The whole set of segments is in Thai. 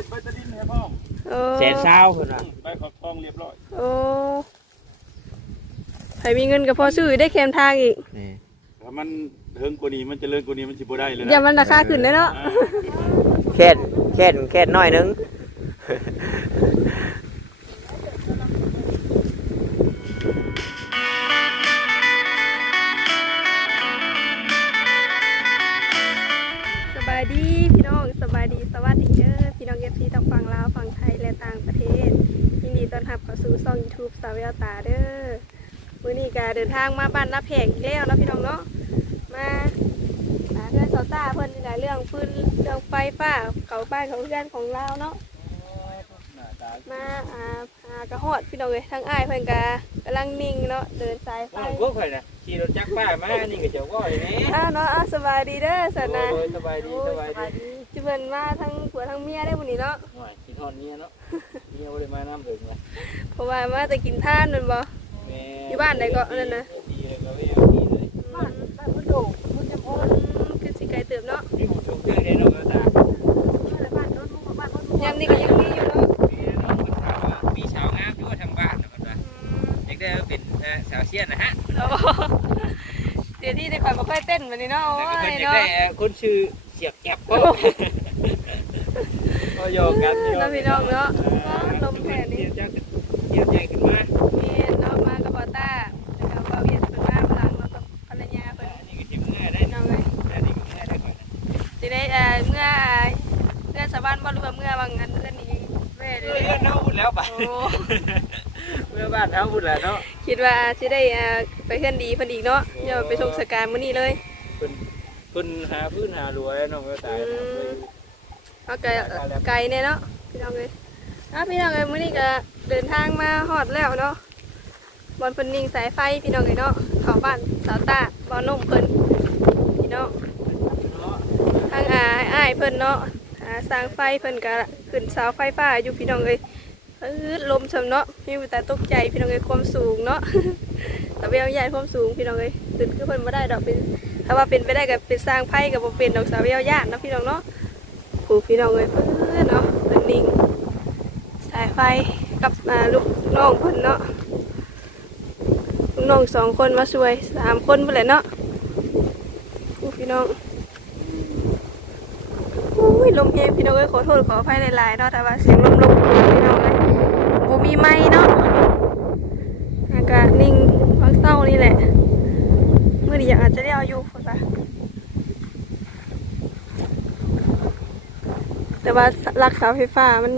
ฮ็ดใบตะลินให้พ่อมโอ้แสนเศร้าคนน่ะใบขอบทองเรียบร้อยโอ้ใครมีเงินก็พอซื้อได้แคมทางอีก นี่ถ้ามันเฮิงกว่านี้มันเจะเลิกกว่านี้มันสิบ่ได้เลยอย่ามันราคาขึ้นได้เนาะ แค่นแค่นแค่นน้อยหนึงางมาบ้านนาแพงอีกแล้วเนาะพี่น้องเนาะมาหาเพื่อนสาวตาเพิ่นนี่แหละเรื่องพื้นเรื่องไฟฟ้าเขาบ้านของเพื่อนของเราเนาะมาอ่าหากระหอดพี่น้องเลยทั้งอ้ายเพิ่นก็กำลังนิ่งเนาะเดินสายไฟน้องพวกข่อยน่ะขี่รถจักรป้ามานี่ก็เจ้าว่าอย่างนี้อ้าวเนาะอ้าวสบายดีเด้อสันนะโอ้ยสบายดีสบายดีจิเพิ่นมาทั้งผัวทั้งเมียได้บุนี้เนาะหน่อยกินทอดเมียเนาะเมียบ่ได้มาน้ำถึงเลยเพราะว่ามาแต่กินท่านนั่นบ่แม่ อยู่บ้านใดก็นั่นน่ะดีเลยก็ไม่เอาดีเลยบ้านบ้านพุทโธพุทธพรคือสิไกลเติบเนาะมีผู้ชมเครื่องได้น้องก็ตายามนี้ก็ยังมีอยู่เนาะมีน้องคนถามว่ามีสาวงามอยู่ทางบ้านนะคนว่าเด็กได้เป็นเอ่อสาวเชียนนะฮะโอ้เดี๋ยวนี้ได้ข่อยบ่ค่อยเต้นบัดนี้เนาะโอ้แล้วก็ยเพิ่นอยากเนาะได้เอ่อคนชื่อเสียบแก็บก็ก็โยกกันเนาะพี่น้องเนาะลมแผ่นี่เดี๋ยวจะเดี๋ยวใจขึ้นมามีเนาะมากับบ่ต้า เอ่อเมื่อเมื่อสะบ้านบ่หรือว่าเมื่อบางอันเรื่องนี้แม่เด้เพื่อนเน่าหมดแล้วป่ะโอ้เมื่อบ้านเน่าหมดแล้วเนาะคิดว่าสิได้อ่าไปเฮือนดีเพิ่นอีกเนาะเดี๋ยวไปส่งสการมื้อนี้เลยเพิ่นเพิ่นหาพื้นหารวยน้องก็ตายนะเอาไกลไกลแน่เนาะพี่น้องเอ้ยอะพี่น้องเอ้ยมื้อนี้ก็เดินทางมาฮอดแล้วเนาะบอนเพิ่นนิ่งสายไฟพี่น้องเอ้ยเนาะเข้าบ้านสาวตาบ่อนมเพิ่นพี่น้อง ทางอาอ้ายเพิ่นเนาะหาสร้างไฟเพิ่นก็ขึ้นเสาไฟฟ้าอยู่พี่น้องเอ้ยเออลมซำเนาะมีแต่ตกใจพี่น้องเอ้ยความสูงเนาะตะเวลใหญ่ความสูงพี่น้องเอ้ยขึ้นคือเพิ่นบ่ได้ดอกเป็นถ้าว่าเป็นไปได้ก็เป็นสร้างไผ่ก็บ่เป็นดอกสาวเวลยานเนะพี่น้องเนาะผูพี่น้องเลยเพื่นเนาะเป็นนิ่งสายไฟกับมาลูกน้องเพิ่นเนาะลูกน้องสองคนมาช่วยสามคนไปเลยเนาะผูพี่น้อง ยลมเย็นพี่น้องเอ้ยขอโทษขออภัยหลายๆเนาะแต่ว่าเสียงลมลมพี่น้องเลยบูมีไม้เนาะอากาศนิ่งพักเศร้านี่แหละเมื่อดีอยากอาจจะได้เอาอยู่คนะแต่ว่ารักษาไฟฟ้ามัน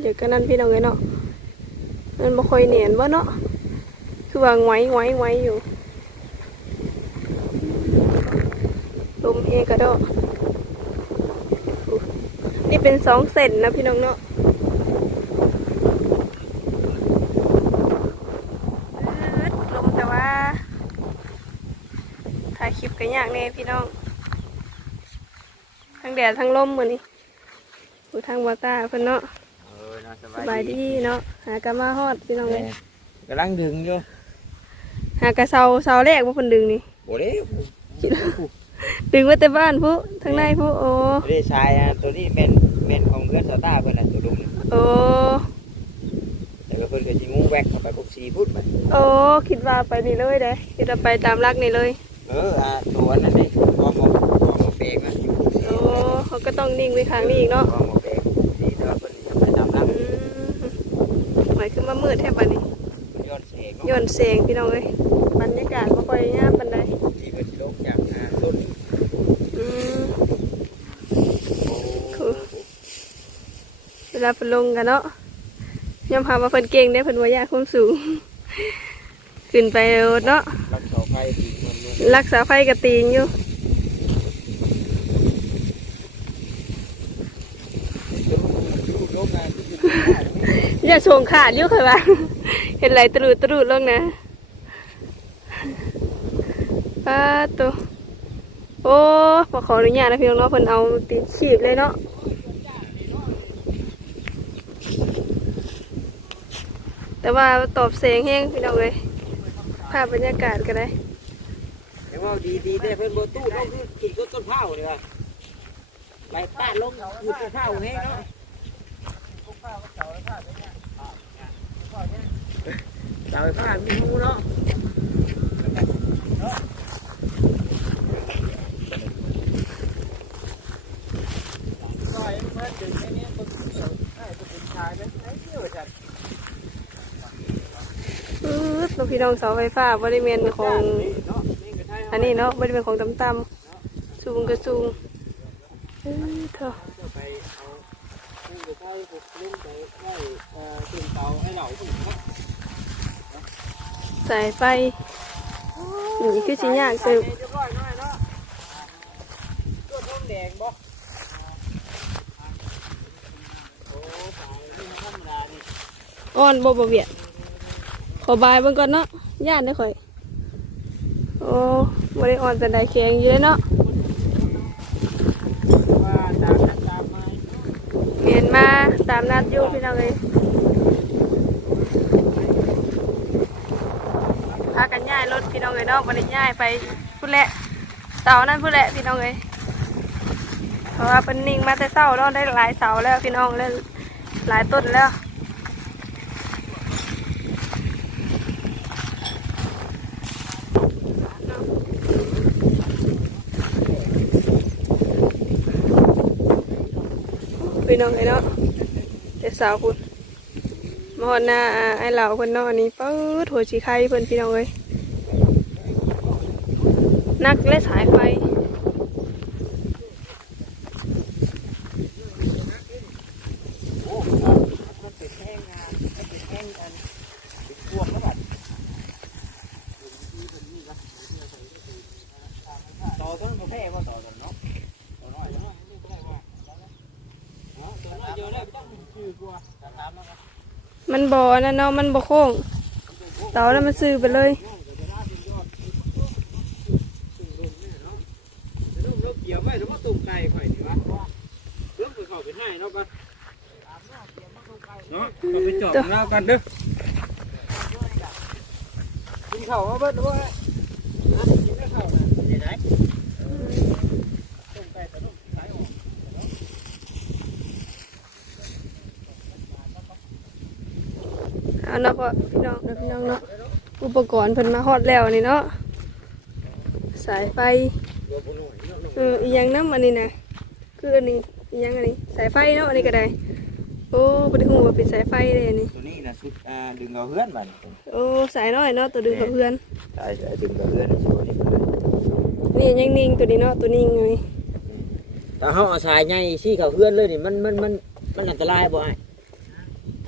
เดี๋ยวก็นั่นพี่น้องเลยเนาะมันบ่ค่อยเนียนบ่เนาะคือว่าไว้ไว้ไว้อยู่ลมเฮกระโดด นี่เป็นสองเซนนะพี่น้องเนาะอืดลมแต่ว่า ถ่ายคลิปกันยากแน่พี่น้อง ทั้งแดดทั้งลมมือนี่อยู่ทางวาตาเพิ่นเนาะเออนะสสบายดีเนาะ หากะมาฮอดพี่น้องเลยกำลังดึงอยู่ หากะเสาเสาแรกว่าเพิ่นดึงนี่โอ้เด้ ดึงไว้แต่บ้านผู้ทางในผู้โอ้เด้ชายอะตัวนี้เป็นเป็นของเพื่อนสาวต้าเพิ่นน่ะตัวลุงโอ้แต่ว่าเพิ่นก็สิงูแวกเข้าไปพวก4ฟุตมันโอ้คิดว่าไปนี่เลยเด้คิดว่าไปตามรักนี่เลย เอออะตัวนั้นนี่พอหมกพอหมกเปกนะอยู่โอ้เขาก็ต้องนิ่งไว้ข้างนี้อีกเนาะพอหมกเปกสีแต่ว่าเพิ่นจะไปตามหลังอืมหมายคือมามืดแทบบัดนี้มันย้อนเสกเนาะย้อนแสงพี่น้องเอ้ยบรรยากาศบ่ค่อยงามปานใดที่เพิ่นสิลงจากอ่าต้น อืม โอ้ คือ เว ลาเพิ่นลงกันเนาะยอมหาว่าเพิ่นเก่งได้เพิ่นว่ายากความสูง ขึ้นไปเนาะรักเสาไฟที่มันมันรักษาไฟกระตีนอยู่ลูกลงมาที่สิอย่าชงขาดอยู่ค่ะว่า เห็นไหลตรุดตรุดลงนะป้าตัวโอ้ขอขออนุญาตนะพี่น้องเนาะเพิ่นเอาตีนฉีบเลยเนาะ แต่ว่าตอบเสียงแห้งพี่น้องเลยภาพบรรยากาศก็เด้แต่ว่าดีดีได้เพิ่นโบตู้ต้องกินต้นเผาเลยว่ะไปป้าลงอยู่ต้นเผาให้เนาะเสาไฟฟ้ามีหูเนาะก็ยัมเพิ่นถึงแค่นี้คนเดียวใช่คนชายเป็นไอ้เที่ยวจัด อือตัวพี่น้องเสาไฟฟ้าบริเวณของอันนี้เนาะบริเวณของตำตำๆสูงก็สูงเออเถอะจะไปเอาผู้จะเข้าไปเล่นไปได้เอ่อเต็มเตาให้เหล่าผู้เนาะสายไฟนี่คือสิยากสืบเรียบร้อยหน่อยเนาะตัวทองแดงบ่โอ้สายนี่ธรรมดอ่อนบ่บ่เวียด ขอบายเบิ่งก่อนเนาะย่านได้ข่อย โอ้บ่ได้อ่อนแต่ใดแข็งอยู่เด้อเนาะเมียนมาตามนัดอยู่พี่น้องเอ้ยพากันย้ายรถพี่น้องเอ้ยเนาะบ่ได้ย้ายไปพุ่นแหละเสานั่นพุ่นแหละพี่น้องเอ้ยเพราะว่าเพิ่นนิ่งมาแต่เช้าเนาะได้หลายเสาแล้วพี่น้องแล้วหลายต้นแล้ว พี่น้องไอ้เนาะเด็กสาวคุณมอดหน้าอ่าไอ้เหล่าเพิ่นเนาะอันนี้ปื๊ดหัวชีไข่เพิ่นพี่น้องเอ้ยนักเล่สายไฟ มันเป็นแห้งงานมันเป็นแห้งกันเป็นพวกแล้วแบบต่อต้นประเภทว่าต่อกันเนาะต่อน้อยเนาะนี่ก็ได้ว่าต่อน้อยเยอะแล้วต้องคือกลัวตามแล้ว มันบ่อนั่นเนาะมันบ่โค้งเสาแล้วมันซื้อไปเลยเราเกี่ยวไว้แล้วมาตุ่มไก่ข่อยนี่วะเริ่มไปเข้าไปให้เนาะกันเนาะก็ไปจอบเรากันเด้อกินข้าวมาเบิดด้วยนะกินข้าวนะเดี๋ยวไหนตุ่มไก่ตะนุ่มสายออก เอาเนาะพ่อพี่น้องเนาะพี่น้องเนาะอุปกรณ์เพิ่นมาฮอดแล้วนี่เนาะสายไฟตัวบุญหน่อยเนาะเอออีหยังน้ำอันนี้นะคืออันนี้อีหยังอันนี้สายไฟเนาะอันนี้ก็ได้โอ้บ่ได้ฮู้ว่าเป็นสายไฟเลยอันนี้ตัวนี้นะชุดอ่าดึงเอาเพื่อนมันโอ้สายน้อยเนาะตัวดึงกับเพื่อนใช่ใช่ดึงเอาเพื่อนช่วยนี่นี่ยังนิ่งตัวนี้เนาะตัวนิ่งเลยถ้าเขาเอาสายใหญ่ชี้เขาเพื่อนเลยนี่มันมันมันมันอันตรายบ่ไอ้ถ้าเ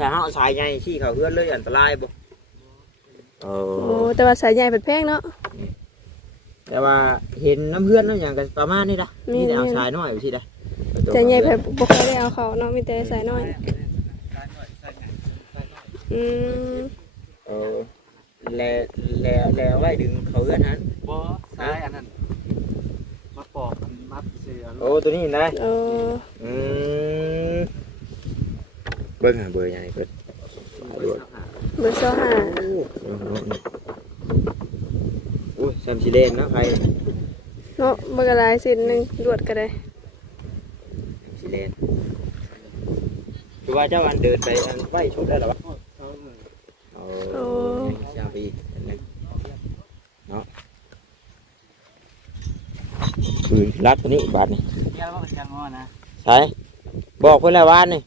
ขาเอาสายใหญ่ชี้เขาเพื่อนเลยอันตรายบ่เอโอ้อแต่ว่าสายใหญ่เป็นแพงเนาะ แต่ว่าเห็นน้ำเพื่อนน้ำอย่างกันประมาณนี้ละมีนี่แต่เอามีสายน้อยไปที่ใดสายใหญ่แบบบ่ค่อยได้เอาเขาเนาะมีแต่สายน้อย อืมเออแล้วแล้วแล้วไว้ดึงเขาเพื่อนนั้นบ่ซ้ายอันนั้นมาปอกมันมัดเสือโอ้ตัวนี้นะเอออืม เบิ้งหาเบอร์ใหญ่เพิ่นเบอร์โซห้าโอ้ยซัมซิเลนเนาะใครเนาะเบอร์กระไรสิหนึ่งรวดก็ได้ซิเลนคือว่าเจ้าอันเดินไปอันไหวชุดได้หรอวะโอ้โอ้ยาวไปอีกอันหนึงเนาะคือรัดตัวนี้บาทนี่เยี่ยมว่าเป็นยังงอนะใช่บอกเพื่อนแล้ววานนี่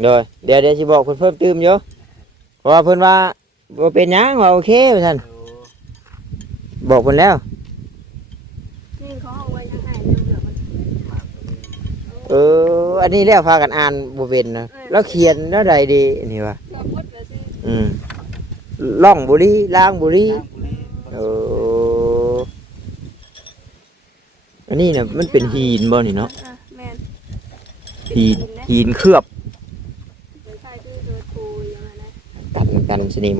เดี๋ยวเดี๋ยวเดี๋ยวสิบอกเพื่อนเพิ่มเติมเยอะเพราะว่าเพื่อนว่าบ่เป็นหยังว่าโอเคท่าซั่นบอกเพื่อนแล้ว นี่เขาเอาไว้ยังไงเดี๋ยวมันเออ อันนี้แล้วพากันอ่านบ่เป็นนะแล้วเขียนแล้วใดดีนี่วะก็พดเลยสิอืมล่องบุรีล่างบุรีทางบุรีเอออันนี้น่ะมันเป็นหินบ่นี่เนาะอะแม่นหินหินเคลือบ เป็นไฟคือโดยปูอย่างนั้นนะ กันกันสนิม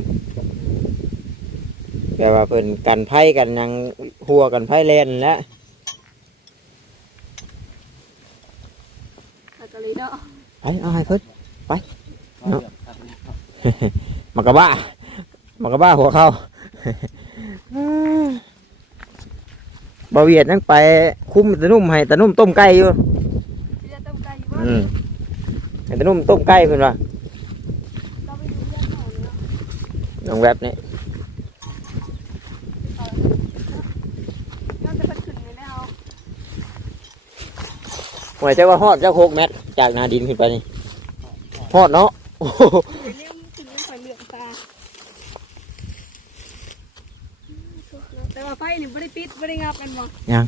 แปลว่าเพิ่นกันไพ่กันหยังหัวกันไพ่เล่นแหล้วแล้วก็เลยเนาะไปเอาให้เพิ่นเนาะมากระบ้ามากระบ้าหัวเข้าบ่เวียดยังไปคุ้มตะนุ่มให้ตะนุ่มต้มไก่อยู่ที่จะต้มไก่อยู่ว่าอืมให้ตะนุ่มต้มไก่เพิ่นว่า เราไปดูเรื่องของเน้องแวบนี่หมายใจว่าฮอดจ้าโคกแมทจากนาดินขึ้นไปนี่ฮอดเนาะแต่ว่าไฟนี่บ่ได้ปิดบ่ได้งับแม่นบ่ยัง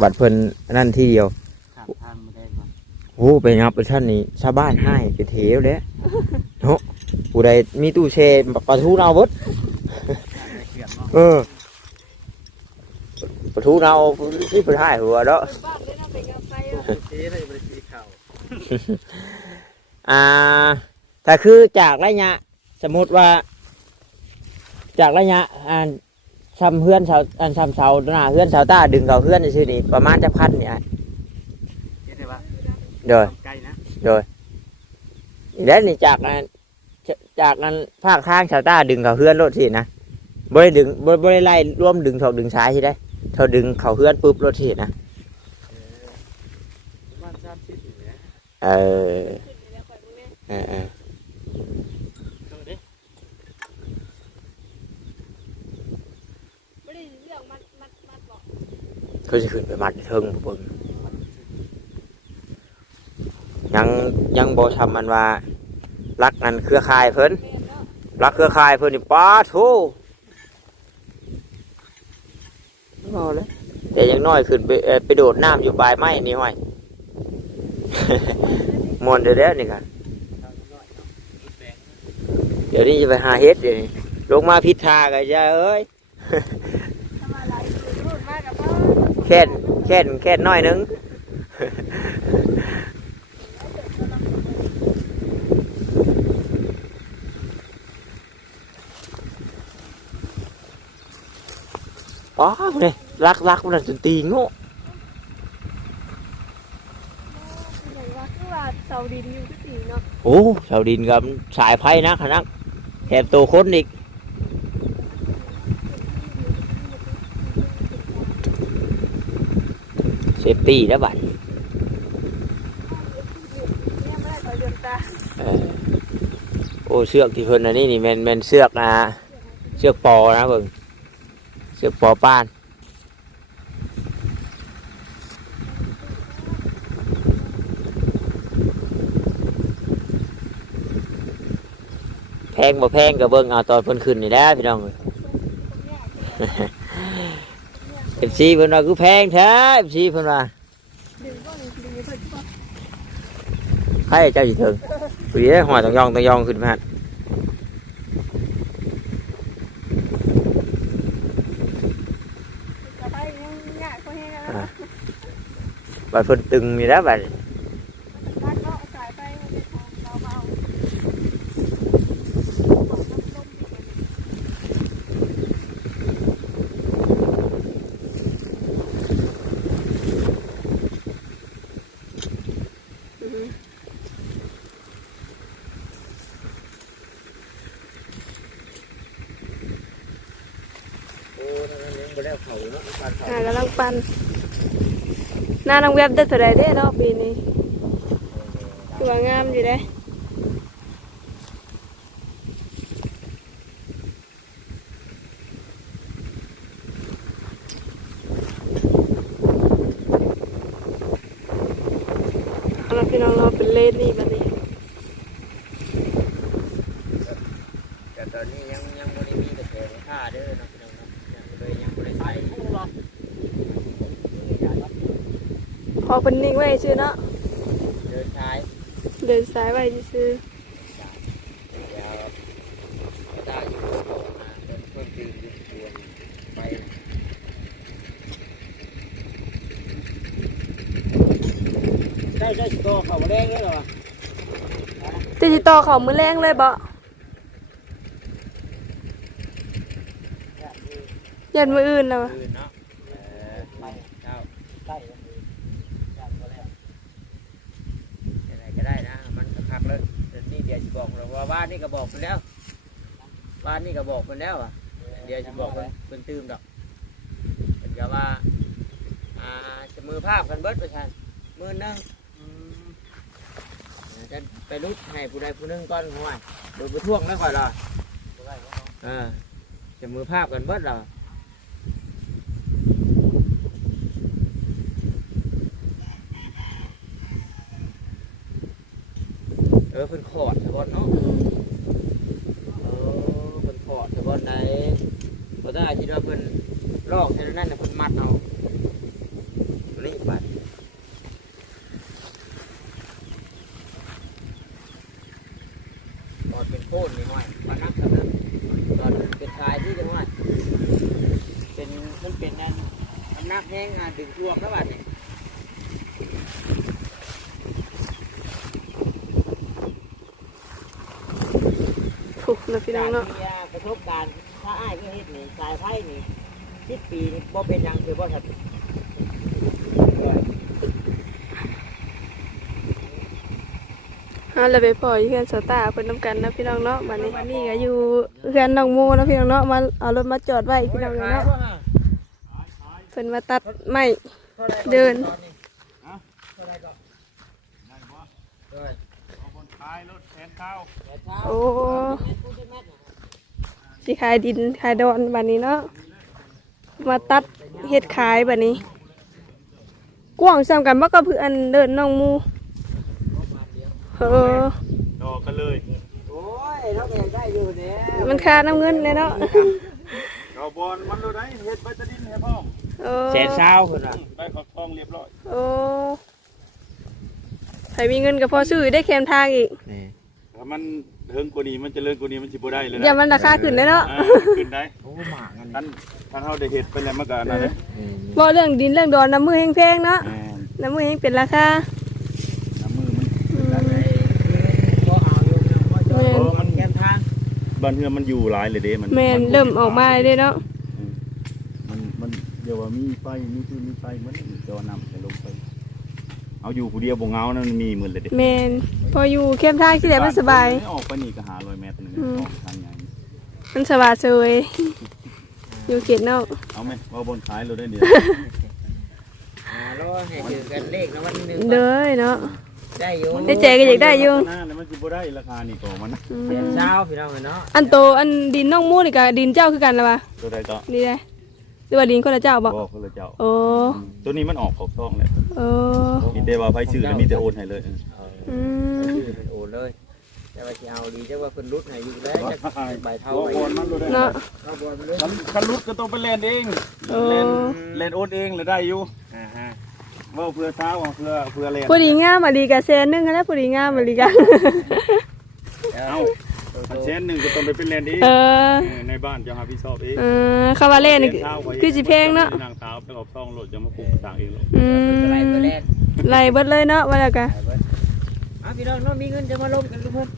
บัดเพิ่นนั่นที่เดียวโอ้ไปงับไปชั้นนี้ชาวบ้านให้จะเทวเลย ผู้ใดมีตู้แช่ปลาทูเอาเบิดได้เขียนเนาะเออปลาทูเอาที่ไปให้หัวเนาะเปิดบ้านเลยนะไปงับไฟอะสีได้บ่ได้สีขาวอ่าถ้าคือจากระยะ สมมติว่า จากระยะอันซ้ำเพื่อนเสาอันซ้ำเสาหน้าเพื่อนเสาต้าดึงเขาเพื่อนชื่อนี่ประมาณจะพันเนี่ยเห็นได้ว่าโดยไกลนะแล้วนี่จากนั้น จากนั้นภาคทางชาวต้าดึงเขาเพื่อนรถสินะบ่ได้ดึงบ่บ่ได้ไล่ร่วมดึงถอกดึงซ้ายใช่ไหมเท่าดึงเขาเพื่อนปุ๊บรถสินะเออเออเออเอาเด้บ่ได้เรื่องมัดมัดมัดบอกเขาจะขึ้นไปมัดเทิงบ่เบิ่งยังยังบ่ทำมันว่า รักนั้นเครือข่ายเพิ่นแม่นเนาะรักเครือข่ายเพิ่นนี่ป้าโธ่เอาเลยแต่อยังน้อยขึ้นไปเอ่อไปโดดน้ำอยู่ปลายไม้นี่ห้อยมวนเดี๋ยวๆนี่กันเดี๋ยวนี้จะไปหาเฮ็ดเดี๋ยวนี้ลงมาพิษทากันจ้าเอ้ยทำอะไรรูดมากกับพ่อแค่นแค่นแค่นน้อยหนึง อเนี่ยลักรักมันจนตีง่อย่างว่าคือว่าเสาดินอยู่ที่ตีเนาะโอ้ชาวดินกับสายไพ่นะขนักแถมตัวคนอีกเซฟตี้แล้วบัดเนี่ยไม่ได้คอยดือนตาเออโอ้เสือกที่เพิ่นอันนี้นี่แมนแมนเสือกนะเสือกปอนะเบิ่ง เสือปอปานแพงบ่แพงก็เบิ่งเอาตอนเพิ่นขึ้นนี่แหล้วพี่น้องเอฟซีเพิ่นว่าคือแพงแท้เอฟซีเพิ่นว่าใครเจ้าสิถึงปุ้ยหัวต้องยองต้องยองขึ้นมาหั่น จะไปยังยากก็แห้งแล้ว บัดเพิ่นตึงนี่แหล้วบัดนี้ บ้านก็สายไปเราเบา โอ้นั่นยังบ่ได้เขาเนาะการเขา อ่ากำลังปัน หน้าน้องเว็บได้เท่าไรเด้เนาะปีนี้คือวางามอยู่เด้เอาล่ะพี่น้องเราเป็นเลนนี่บัดนี้ แต่ตอนนี้ยังยังบ่ได้มีกระแสค่าเด้อเนาะพี่น้องเนาะยังเลยยังบ่ได้ใช้ พอ เป็นนิ่งไว้ชื่อเนาะ เดินใช้เดินสายไว้ชื่อเดี๋ยวได้อยู่อ่าเดินเพิ่มตีนอยู่ตัวไปได้ได้สิโตเขาบ่แรงเลยเหรอติจิต่อเขามือแรงเลยบ่ยันมืออื่นแล้วอะอื่นเนาะเออไปเจ้า ได้แล้วมือยังบ่แล้ว ยังไงก็ได้นะ มันคักๆเลยเดี๋ยวนี้เดี๋ยวจะบอกเราว่า บ้านนี่ก็บอกคนแล้วบ้านนี่ก็บอกคนแล้วอะเดี๋ยวจะบอกคนเป็นตื่มดอกเป็นก็ว่าอ่าจะมือภาพกันเบิดไปชันมือหนึงจะไปรุดให้ผู้ใดผู้หนึงก้อนห่วยโดยไปท่วงแล้วค่อยละบ่ได้แล้วเอ่าจะมือภาพกันเบิดเหรอเออเพิ่นขอดสะบอนเนาะ อดสะบอนไหนเพราะถ้าคิดว่าเพิ่นลอกเท่านั้นน่ะเพิ่นมัดเอานี่ไปตอนเป็นโคนนี่ห้อยมานักสำนักตอนเป็นชายที่จังหวัดเป็นมันเป็นนั่นน้ำหนักแห้งอะดึงช่วงแล้วบัดนี่ถูกแล้วพี่น้องเนาะมีประ สบการณ์ถ้าอ้ายก็เฮ็ดนี่สายไฟนี่สิบปีนี่บ่เป็นหยังคือบ่ทันเอาเลยไปปล่อยเพื่อนสตาร์เพิ่นนํกันนะพี่น้องเนาะบัดนี้วันนี้ก็อยู่เพื่อนน้องโมเนาะพี่น้องเนาะมาเอารถมาจอดไว้พี่น้องเนาะเพิ่นมาตัดไม้เดินเท่าไหร่ก็ได้บ่เท่าไหร่เอาบนท้ายรถแทนข้าวแต่เช้าโอ้ สิขายดินขายดอนบัดนี้เนาะมาตัดเฮ็ดขายบัดนี้กว้างซ้ำกันบ่กับเพื่อนเดินน้องโมเออดอกกันเลยโอ้ยเราก็ยังได้อยู่เนี่ยมันค่าน้ำเงินเลยเนาะเอาบอลมันเลยได้เฮ็ดใบตะดินให้พ่อมเออแสนเช้าคนน่ะใบขอบทองเรียบร้อยโอ้ใครมีเงินก็พอซื้อได้แคมทางอีกนี่ถ้ามัน เฮิงกว่านี้มันเจะเลิกกว่านี้มันสิบ่ได้เลยอย่ามันราคาขึ้นได้เนาะอ่าขึ้นได้โอ้หมากอันท่านี้นท่านเฮาได้เฮ็ดไปแล้วมันก็อันนั่นเด้บ่เรื่องดินเรื่องดอนน้ำมือแพงๆเนาะแม่นน้ำมือแพงเป็นราคาน้ำมือมันอืมก็เอาอยู่นะว่าจะแม่นเออมันแกนทางบ้านเฮือมันอยู่หลายเลยเด้มันแม่นเริ่มออกมาเลยเนาะมันมันเดี๋ยวว่ามีไฟมีคือมีไฟเหมือนจอนำไปลงไป เอาอยู่ผู้เดียวบ่เหงานั่นมันมีหมือนเลยเด้แม่นพออยู่เข้มทางที่ไหนมันสบาย ออกไปนี่ก็หา100เมตรหนึงอืม ออกทางใหญ่มันสบายเซยอยู่เขตนอกเอาไหมว่าบนขายเราได้เดียวอ่ารอให้ถือกันเลขนะวันหนึงเด้อเนาะ ได้อยู่ได้แจกก็อยากได้อยู่ หน้าเนี่ยมันสิบ่ได้ราคานี่ก็มันนะอืแสนมเช้าพี่น้องเนาะอันโตอันดินน้องมูนี่กับดินเจ้าคือกันละวะตัวใดก็นี่ได้ห รือว่าดินคนละเจ้าบ่บอกคนละเจ้า โอ้ตัวนี้มันออกขอบช่องแล้วโอ้มีแต่ว่าไผซื้อแล้วมีแต่โอนให้เลยเอออืมชื่อเป็นโอนเลยแต่ว่าสิเอาดีจังว่าเพิ่นรุดให้อยู่แล้วจักใบเท่าโอไปนมันเลยเนาะเอาบอลไปเลยคันคันรุดก็ต้องไปเล่นเองโอ้เล่นเล่นโอนเองเลยได้อยู่อ่าฮะว่าเพื่อเช้าว่าเพื่อเพื่อเล่นผู้ดีงามมาดีกับแซนหนึงแล้วผู้ดีงามมาดีกันเอ้า อันเช่นหนึ่งก็ต้องไปเป็นเล่นเองเออ เออในบ้านจะหาพี่ชอบเองเออคาว่าเล่นนี่คือสิเพลงเนาะนางสาวไปออกช่องโหลดจะมาปลูกต่างเองหรอกอืเพิ่นมก็ไล่ตัวแรกไล่เบิดเลยเนาะว่าแล้วกันไล่เบิดอะพี่น้องเนาะมีเงินจะมาลงกันทุกคน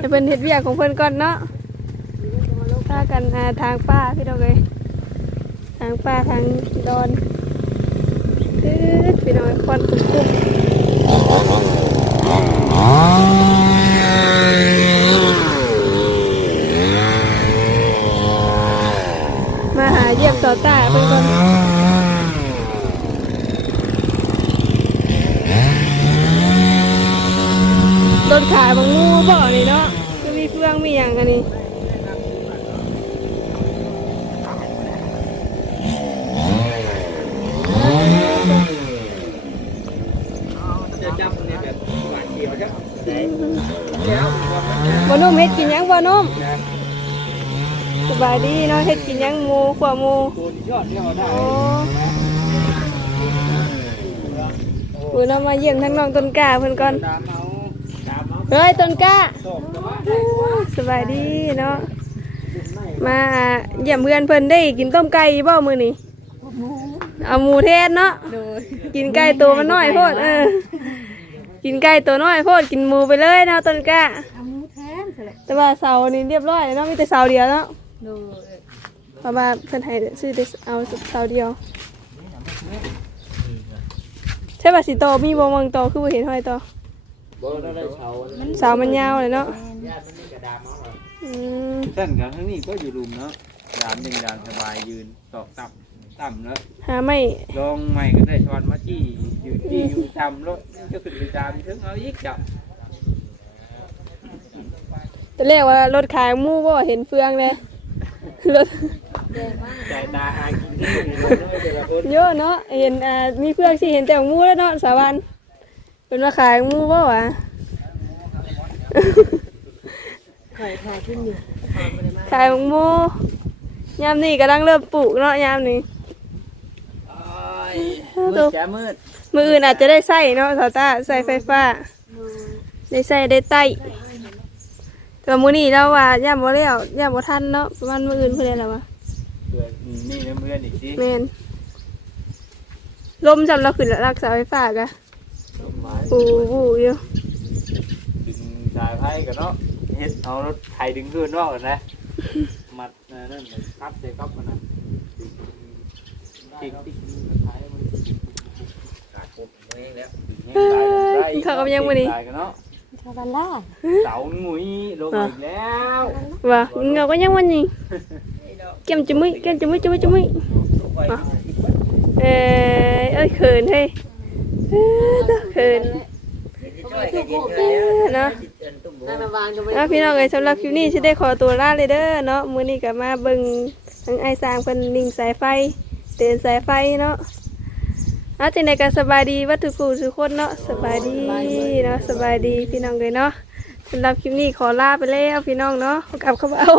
ให้เพิ่นเฮ็ดเวียกของเพิ่นก่อนเนาะพากันหาทางป้าพี่น้องเอ้ยทางป้าทางดอนตึ๊ดพี่น้องเอ้ยควันคุกๆมาหาเยี่ยมสอตาเพิ่นก่อนต้นขายบางงูบ่นี่เนาะคือมีเฟืองมีหยังอันนี้ จะจับในแบบหวานเดียวจ้ะไหนเดี๋ยวบอลมันจะ บ่นุ่มเฮ็ดกินหยังบ่นุ่มสบายดีเนาะเฮ็ดกินหยังหมูขวหมูโดนยอดเดียวได้โอ้มื้อเรามาเยี่ยมทั้งน้องต้นกล้าเพิ่นก่อนตามเอาตามเอาเฮ้ยต้นกล้าตกแต่ว่าสบายดีเนาะมาเยี่ยมเพื่อนเพิ่นได้กินต้มไก่บ่มื้อนี้เอาหมูเทศเนาะกินไก่ตัวมันน้อยโพดเออกินไก่ตัวน้อยโพดกินหมูไปเลยเนาะต้นกล้าแต่ว่าเสานี่เรียบร้อยแล้วเนาะมีแต่เสาเดียวเนาะ เพราะว่าเพิ่นให้ซื้อแต่เอาเสาเดียวใช่ป่ะสิโตมีบ่มังโตคือบ่เห็นห้อยโตบอลได้เสาเสามันยาวเลยเนาะญาติมันนี่กระดามเอาไว้อืมเส้นกันทั้งนี้ก็อยู่รุมเนาะดามหนึ่งดามสบายยืนตอกต่ำต่ำแล้วหาไม่ลองใหม่ก็ได้ช้อนมาจี้อยู่จี้อยู่ต่ำรถจะขึ้นไปตามถึงเอาอีกจับตอนแรกว่ารถขายหมู่บ่เห็นเฟืองเลย รถใจตาหากินที่นี่เลยแต่ละคนเยอะเนาะเห็นอ่ามีเพื่อนสิเห็นแต่หมูแล้วเนาะสาวันเป็นมาขายหมูบ่วะไข่ทาขึ้นอยู่ขายหมูยามนี้กำลังเริ่มปลูกเนาะยามนี้มืดแกมืดมืออื่นอาจจะได้ใส่เนาะสาวตาใส่ไฟฟ้า ได้ใส่ได้ไต้ แต่ว่ามื้อนี้เราว่าย่ามบ่แล้วย่ามบ่ทันเนาะประมาณมื้ออื่นเพิ่นได้แล้ววะเพื่อนนี่นะเพื่อนอีกทีแม่นลมจำเราขึ้นรักษาไฟฟ้ากะต้นไม้ปูปูอยู่ดึงสายไพ่กันเนาะเฮ็ดเอารถไถดึงขึ้นนอกนะมัดนั่นเลยครับเจ๊ครับมันนะติ๊กติ๊กไถมันขาดปุ๊บตัวเองแล้วเขาก็ยังมื้อนี้ตายกันเนาะ ชาบันล่าเสาหงุยลงอีกแล้วว่าเงาก็ยังวันนี้เก็มจุ้ยเก็มจุ้ยจุ้ยจุ้ยเอ้ยเอ้ยเขินเฮ้ยเอ้ยตะเขินเนาะนางนาวานก็ไม่อะพี่น้องเอ้ยสำหรับคลิปนี้ฉันได้ขอตัวลาเลยเด้อเนาะมื้อนี้ก็มาเบิ่งทั้งไอ้สร้างเพิ่นนิ่งสายไฟเตือนสายไฟเนาะ อาจังไดก็สบายดีวัตถุกูทุกคนเนาะสบายดีเนาะสบายดีพี่น้องเลยเนาะสำหรับคลิปนี้ขอลาไปแล้วพี่น้องเนาะกลับเข้ามาเอา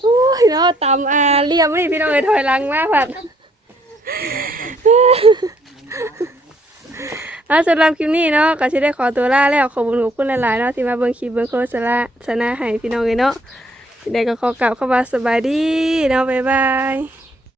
โอ้ยเนาะตามอาเรียมนี่พี่น้องเอ้ยถอยหลังมากผัดอะสำหรับคลิปนี้เนาะก็จะได้ขอตัวลาแล้วขอบคุณขอบคุณหลายๆเนาะที่มาเบิ่งคลิปเบิ่งโฆษณาสนาให้พี่น้องเลยเนาะได้ก็ขอกล่าวเข้ามาสบายดีเนาะบ๊ายบาย